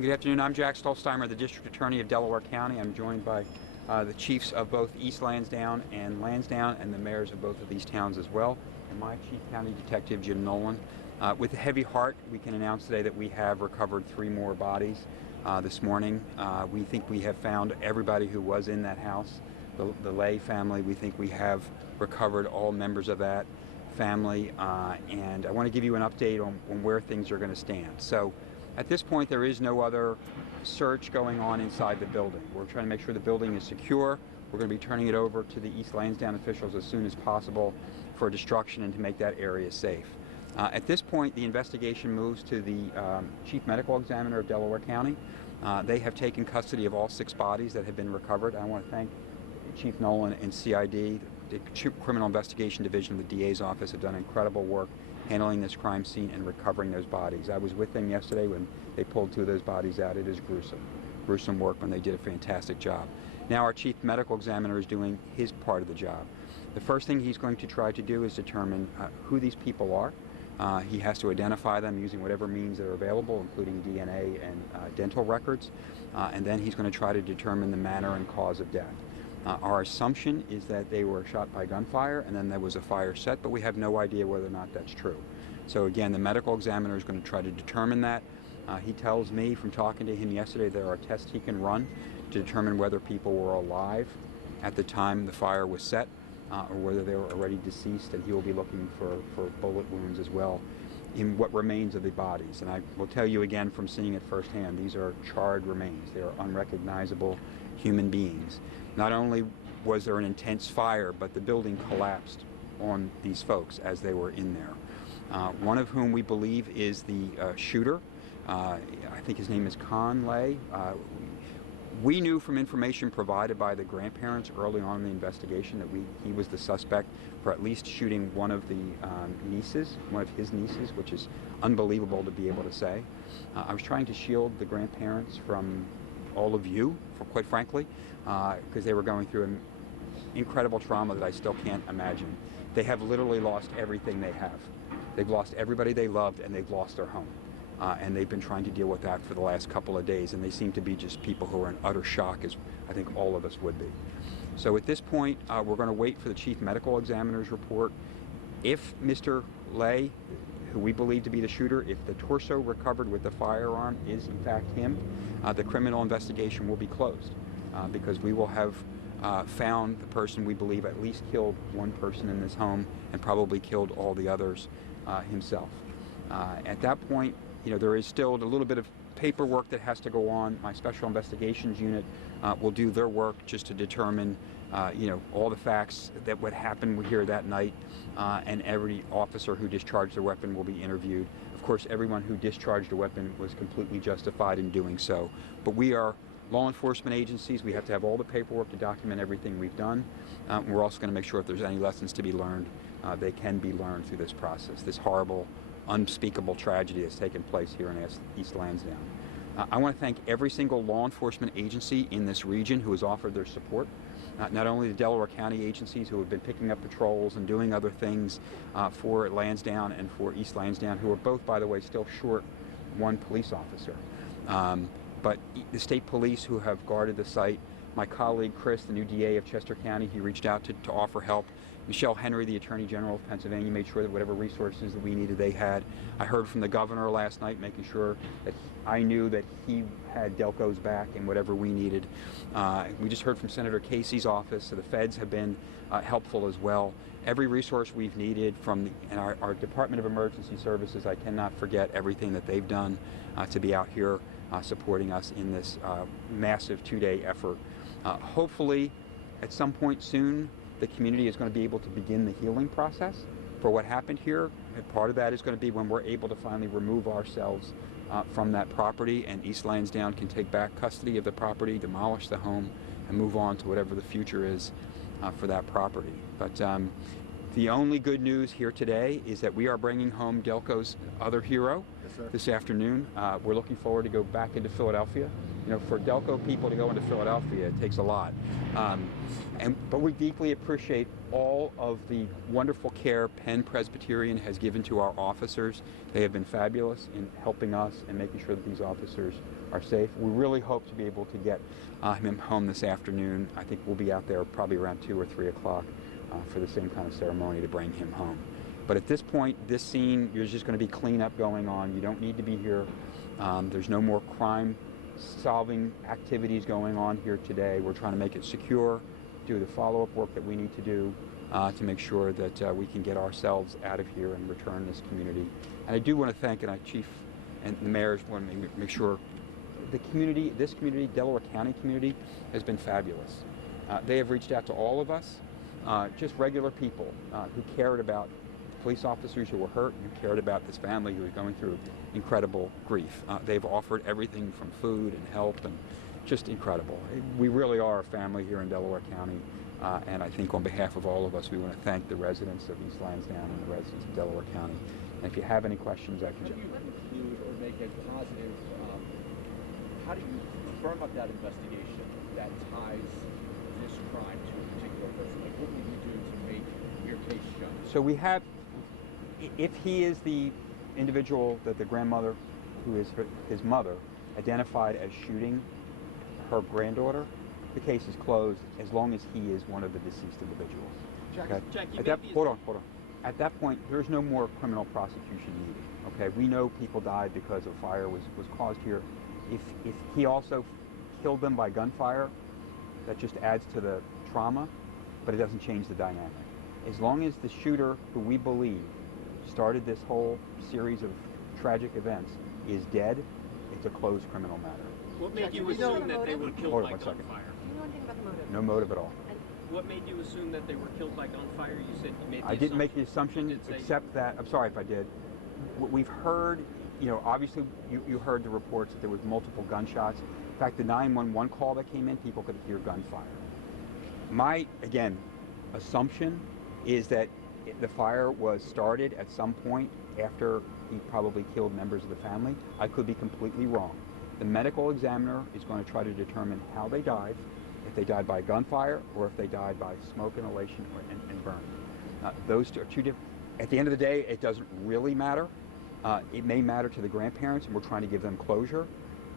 Good afternoon. I'm Jack Stolzheimer, the District Attorney of Delaware County. I'm joined by the chiefs of both East Lansdowne and Lansdowne and the mayors of both of these towns as well, and my Chief County Detective, Jim Nolan. With a heavy heart, we can announce today that we have recovered 3 more bodies this morning. We think we have found everybody who was in that house. The Lay family, we think we have recovered all members of that family, and I want to give you an update on where things are going to stand. So, at this point, there is no other search going on inside the building. We're trying to make sure the building is secure. We're going to be turning it over to the East Lansdowne officials as soon as possible for destruction and to make that area safe. At this point, the investigation moves to the Chief Medical Examiner of Delaware County. They have taken custody of all 6 bodies that have been recovered. I want to thank Chief Nolan and CID, the Criminal Investigation Division of the DA's office, have done incredible work handling this crime scene and recovering those bodies. I was with them yesterday when they pulled 2 of those bodies out. It is gruesome work, when they did a fantastic job. Now our Chief Medical Examiner is doing his part of the job. The first thing he's going to try to do is determine who these people are. He has to identify them using whatever means that are available, including DNA and dental records, and then he's going to try to determine the manner and cause of death. Our assumption is that they were shot by gunfire and then there was a fire set, but we have no idea whether or not that's true. So again, the medical examiner is going to try to determine that. He tells me from talking to him yesterday there are tests he can run to determine whether people were alive at the time the fire was set or whether they were already deceased, and he will be looking for bullet wounds as well in what remains of the bodies. And I will tell you again from seeing it firsthand, these are charred remains. They are unrecognizable human beings. Not only was there an intense fire, but the building collapsed on these folks as they were in there. One of whom we believe is the shooter. I think his name is Con Lay. We knew from information provided by the grandparents early on in the investigation that he was the suspect for at least shooting one of the one of his nieces, which is unbelievable to be able to say. I was trying to shield the grandparents from all of you, quite frankly, because they were going through an incredible trauma that I still can't imagine. They have literally lost everything they have. They've lost everybody they loved, and they've lost their home. And they've been trying to deal with that for the last couple of days, and they seem to be just people who are in utter shock, as I think all of us would be. So at this point, we're going to wait for the Chief Medical Examiner's report. If Mr. Lay, who we believe to be the shooter, if the torso recovered with the firearm is in fact him, the criminal investigation will be closed because we will have found the person we believe at least killed one person in this home and probably killed all the others himself. At that point, there is still a little bit of paperwork that has to go on. My Special Investigations Unit will do their work just to determine all the facts that would happen here that night, and every officer who discharged their weapon will be interviewed. Of course, everyone who discharged a weapon was completely justified in doing so. But we are law enforcement agencies. We have to have all the paperwork to document everything we've done. We're also going to make sure if there's any lessons to be learned, they can be learned through this process, this horrible, unspeakable tragedy that's taken place here in East Lansdowne. I want to thank every single law enforcement agency in this region who has offered their support. Not only the Delaware County agencies who have been picking up patrols and doing other things for Lansdowne and for East Lansdowne, who are both, by the way, still short 1 police officer. But the state police who have guarded the site. My colleague Chris, the new DA of Chester County, he reached out to offer help. Michelle Henry, the Attorney General of Pennsylvania, made sure that whatever resources that we needed, they had. I heard from the governor last night, making sure that I knew that he had Delco's back in whatever we needed. We just heard from Senator Casey's office, so the feds have been helpful as well. Every resource we've needed from our Department of Emergency Services, I cannot forget everything that they've done to be out here supporting us in this massive 2-day effort. Hopefully, at some point soon, the community is going to be able to begin the healing process for what happened here. And part of that is going to be when we're able to finally remove ourselves from that property, and East Lansdowne can take back custody of the property, demolish the home, and move on to whatever the future is for that property. But the only good news here today is that we are bringing home Delco's other hero this afternoon. We're looking forward to go back into Philadelphia. For Delco people to go into Philadelphia, it takes a lot. But we deeply appreciate all of the wonderful care Penn Presbyterian has given to our officers. They have been fabulous in helping us and making sure that these officers are safe. We really hope to be able to get him home this afternoon. I think we'll be out there probably around 2 or 3 o'clock for the same kind of ceremony to bring him home. But at this point, this scene, there's just going to be cleanup going on. You don't need to be here. There's no more crime-solving activities going on here today. We're trying to make it secure, do the follow-up work that we need to do to make sure that we can get ourselves out of here and return this community. And I do want to thank, and our chief and the mayors want to make sure, the community, this community, Delaware County community, has been fabulous. They have reached out to all of us, just regular people who cared about police officers who were hurt and cared about this family who was going through incredible grief. They've offered everything from food and help, and just incredible. We really are a family here in Delaware County, and I think on behalf of all of us, we want to thank the residents of East Lansdowne and the residents of Delaware County. And if you have any questions, I can just... How do you conclude or make a positive, how do you firm up that investigation that ties this crime to a particular person? Like, what would you do to make your case show? So we have, if he is the individual that the grandmother, who is his mother, identified as shooting her granddaughter, the case is closed as long as he is one of the deceased individuals. Okay? Hold on. At that point, there's no more criminal prosecution needed. Okay, we know people died because a fire was caused here. If he also killed them by gunfire, that just adds to the trauma, but it doesn't change the dynamic. As long as the shooter, who we believe started this whole series of tragic events, is dead, it's a closed criminal matter. What made you assume that they were killed by gunfire? Do you know anything about the motive? No motive at all. What made you assume that they were killed by gunfire? You said you made the I didn't make the assumption, except that, I'm sorry if I did. What we've heard, you know, obviously you heard the reports that there was multiple gunshots. In fact, the 911 call that came in, people could hear gunfire. My, again, assumption is that the fire was started at some point after he probably killed members of the family. I could be completely wrong. The medical examiner is going to try to determine how they died, if they died by gunfire or if they died by smoke inhalation and burn. Those two are two different. At the end of the day, it doesn't really matter. It may matter to the grandparents, and we're trying to give them closure.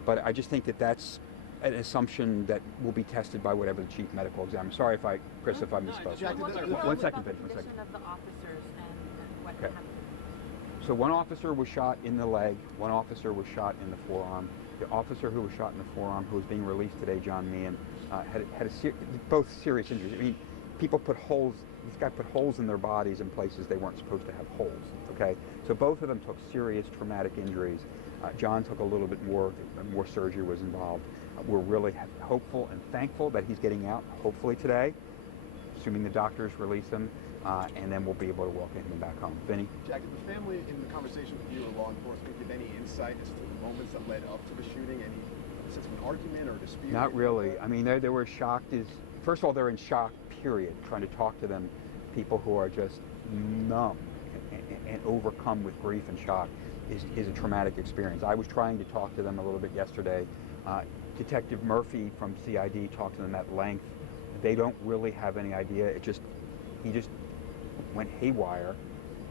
But I just think that that's an assumption that will be tested by whatever the chief medical examiner. Sorry if I, Chris, if I misspoke. One second, Betty. 1 second. Of the officers and what Okay. happened. So one officer was shot in the leg. One officer was shot in the forearm. The officer who was shot in the forearm, who is being released today, John Meehan, had both serious injuries. I mean, people put holes. This guy put holes in their bodies in places they weren't supposed to have holes. Okay, so both of them took serious traumatic injuries. John took a little bit more surgery was involved. We're really hopeful and thankful that he's getting out, hopefully today, assuming the doctors release him, and then we'll be able to welcome him back home. Vinny? Jack, did the family in the conversation with you or law enforcement give any insight as to the moments that led up to the shooting? Any sense of an argument or dispute? Not really. I mean, they were shocked. First of all, they're in shock, period. Trying to talk to them, people who are just numb and overcome with grief and shock is a traumatic experience. I was trying to talk to them a little bit yesterday. Detective Murphy from CID talked to them at length. They don't really have any idea. He just went haywire,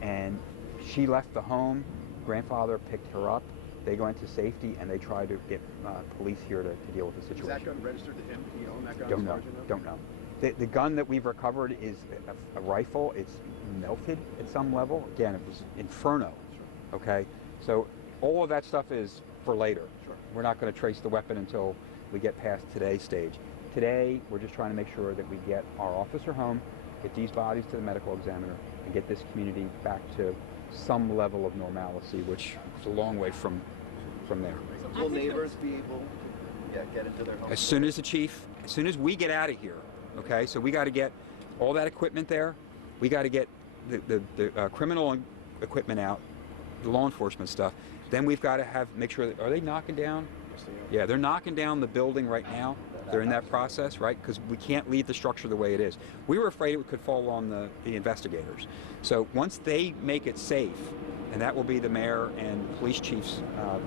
and she left the home. Grandfather picked her up. They go into safety, and they try to get police here to deal with the situation. Is that gun registered to him? Did he own that gun? Don't know. The gun that we've recovered is a rifle. It's melted at some level. Again, it was inferno. Sure. Okay, so all of that stuff is for later. Sure. We're not going to trace the weapon until we get past today's stage. Today, we're just trying to make sure that we get our officer home, get these bodies to the medical examiner, and get this community back to some level of normalcy, which is a long way from there. Will neighbors be able to get into their homes? As soon as we get out of here, okay, so we got to get all that equipment there. We got to get the criminal equipment out, the law enforcement stuff. Then we've got to make sure that, are they knocking down? Yeah, they're knocking down the building right now. They're in that process, right? Because we can't leave the structure the way it is. We were afraid it could fall on the investigators. So once they make it safe, and that will be the mayor and police chief's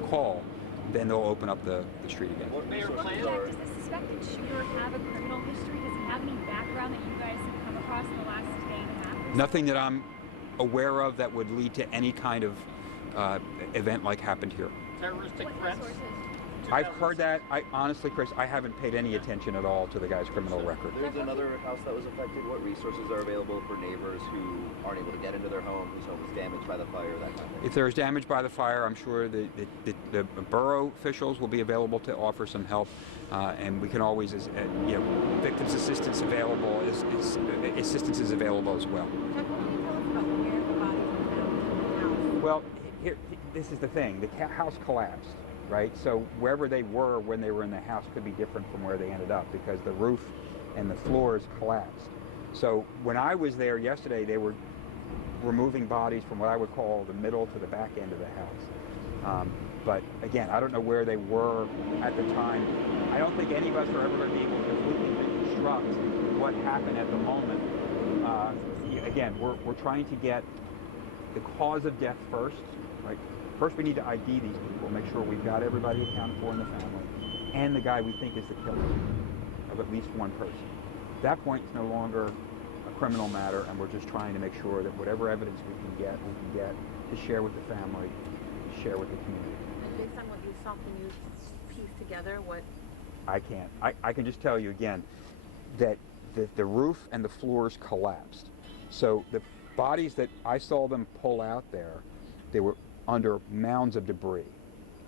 call, then they'll open up the street again. What mayor plans? Does the suspected shooter have a criminal history? Does he have any background that you guys have come across in the last day and a half? Nothing that I'm aware of that would lead to any kind of event like happened here. Terroristic threats? I've heard that. I honestly, Chris, I haven't paid any attention at all to the guy's criminal record. There's another house that was affected. What resources are available for neighbors who aren't able to get into their home, whose home was damaged by the fire, that kind of thing? If there is damage by the fire, I'm sure the borough officials will be available to offer some help, and we can always, victims assistance available. Assistance is available as well. Chuck, what can you tell us about where the bodies were found in the house? Well, this is the thing. The house collapsed, right? So wherever they were when they were in the house could be different from where they ended up because the roof and the floors collapsed. So when I was there yesterday, they were removing bodies from what I would call the middle to the back end of the house. But again, I don't know where they were at the time. I don't think any of us are ever going to be able to completely reconstruct what happened at the moment. Again, we're trying to get the cause of death first, right? First, we need to ID these people, make sure we've got everybody accounted for in the family, and the guy we think is the killer of at least one person. At that point, it's no longer a criminal matter, and we're just trying to make sure that whatever evidence we can get to share with the family, to share with the community. And based on what you saw, can you piece together what? I can't. I can just tell you again that the roof and the floors collapsed. So the bodies that I saw them pull out there, they were under mounds of debris,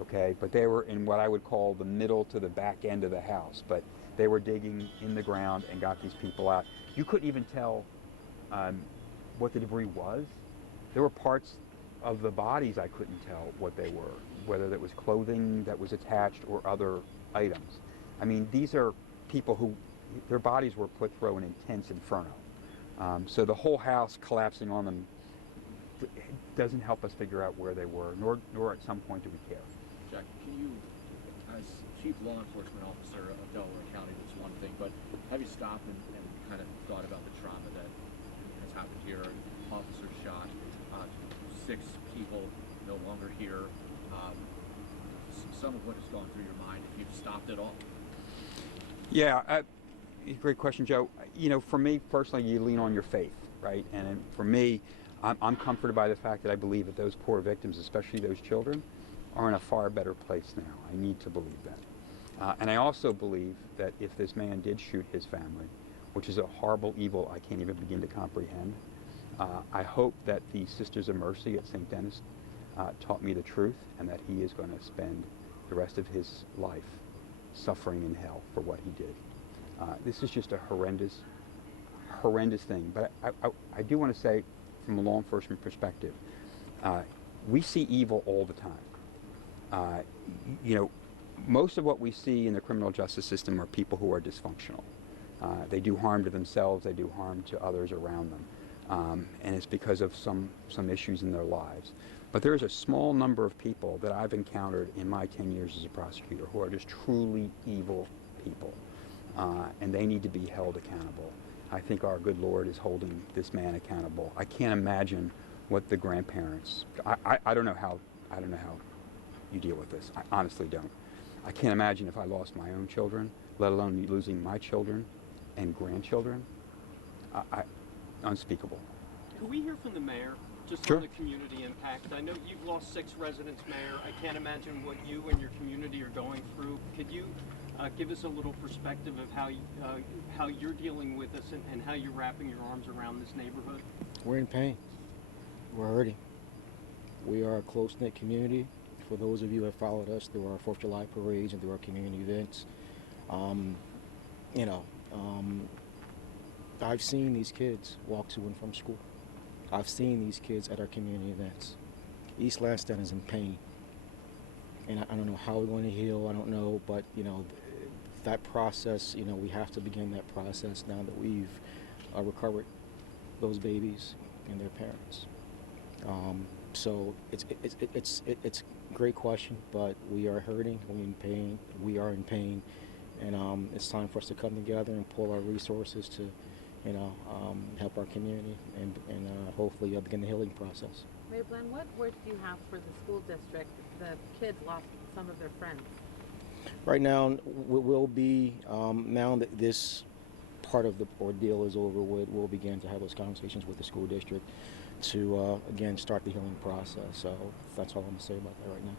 okay? But they were in what I would call the middle to the back end of the house. But they were digging in the ground and got these people out. You couldn't even tell what the debris was. There were parts of the bodies I couldn't tell what they were, whether that was clothing that was attached or other items. I mean, these are people who, their bodies were put through an intense inferno. So the whole house collapsing on them doesn't help us figure out where they were, nor at some point do we care. Jack, can you, as Chief Law Enforcement Officer of Delaware County, that's one thing, but have you stopped and kind of thought about the trauma that has happened here? Officer shot, 6 people no longer here. Some of what has gone through your mind, if you've stopped at all? Yeah, great question, Joe. You know, for me personally, you lean on your faith, right? And for me, I'm comforted by the fact that I believe that those poor victims, especially those children, are in a far better place now. I need to believe that. And I also believe that if this man did shoot his family, which is a horrible evil I can't even begin to comprehend, I hope that the Sisters of Mercy at St. Denis taught me the truth, and that he is going to spend the rest of his life suffering in hell for what he did. This is just a horrendous thing. But I do want to say, from a law enforcement perspective, we see evil all the time. You know, most of what we see in the criminal justice system are people who are dysfunctional. They do harm to themselves, they do harm to others around them, and it's because of some issues in their lives. But there is a small number of people that I've encountered in my 10 years as a prosecutor who are just truly evil people, and they need to be held accountable. I think our good Lord is holding this man accountable. I can't imagine what the grandparents. I don't know how you deal with this. I honestly don't. I can't imagine if I lost my own children, let alone losing my children and grandchildren. Unspeakable. Can we hear from the mayor just Sure. on the community impact? I know you've lost 6 residents, Mayor. I can't imagine what you and your community are going through. Could you give us a little perspective of how you're dealing with this and how you're wrapping your arms around this neighborhood? We're in pain. We're hurting. We are a close-knit community. For those of you who have followed us through our 4th of July parades and through our community events, I've seen these kids walk to and from school. I've seen these kids at our community events. East Lansdowne is in pain. And I don't know how we're going to heal, I don't know, but, that process, we have to begin that process now that we've recovered those babies and their parents. So it's a great question, but we are hurting, we're in pain, we are in pain, and it's time for us to come together and pull our resources to, help our community and hopefully begin the healing process. Mayor Glenn, what words do you have for the school district? The kids lost some of their friends. Right now, we'll be, now that this part of the ordeal is over with, we'll begin to have those conversations with the school district to, again, start the healing process. So that's all I'm going to say about that right now.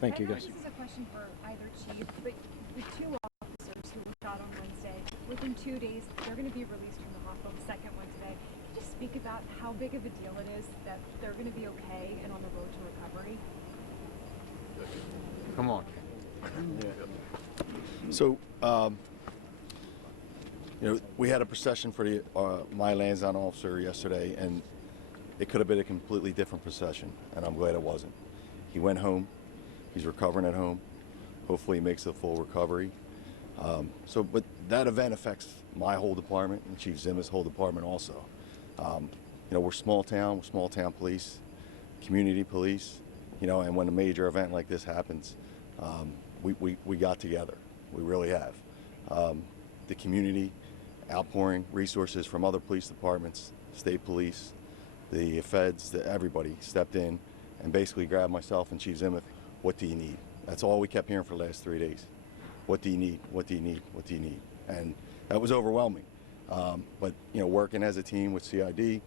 Thank you, I know guys. this is a question for either chief, but the two officers who were shot on Wednesday, within 2 days, they're going to be released from the hospital, the second one today. Can you just speak about how big of a deal it is that they're going to be okay and on the road to recovery? Come on. So, we had a procession for the my Lansdowne officer yesterday, and it could have been a completely different procession, and I'm glad it wasn't. He went home. He's recovering at home. Hopefully, he makes a full recovery. But that event affects my whole department and Chief Zimmer's whole department also. We're small town police, community police, and when a major event like this happens, we got together. We really have. The community outpouring resources from other police departments, state police, the feds, everybody stepped in and basically grabbed myself and Chief Zimmer. What do you need? That's all we kept hearing for the last 3 days. What do you need? What do you need? What do you need? And that was overwhelming. But working as a team with CID,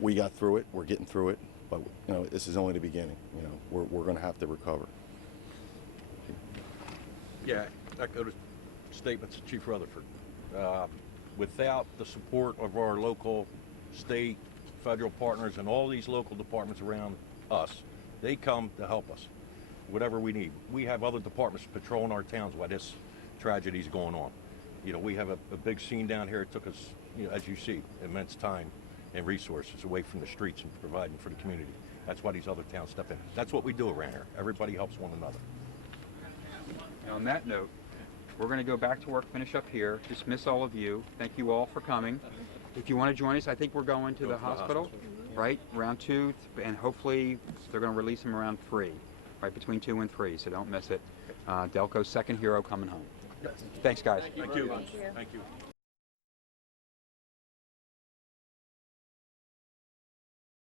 we got through it. We're getting through it. But this is only the beginning. We're going to have to recover. Yeah, echo the statements of Chief Rutherford. Without the support of our local, state, federal partners and all these local departments around us, they come to help us, whatever we need. We have other departments patrolling our towns while this tragedy is going on. We have a big scene down here. It took us, as you see, immense time and resources away from the streets and providing for the community. That's why these other towns step in. That's what we do around here. Everybody helps one another. And on that note, we're going to go back to work, finish up here, dismiss all of you. Thank you all for coming. If you want to join us, I think we're going to the hospital, right? Round 2, and hopefully they're going to release him around 3, right between 2 and 3, so don't miss it. Delco's second hero coming home. Thanks, guys. Thank you. Thank you. Thank you.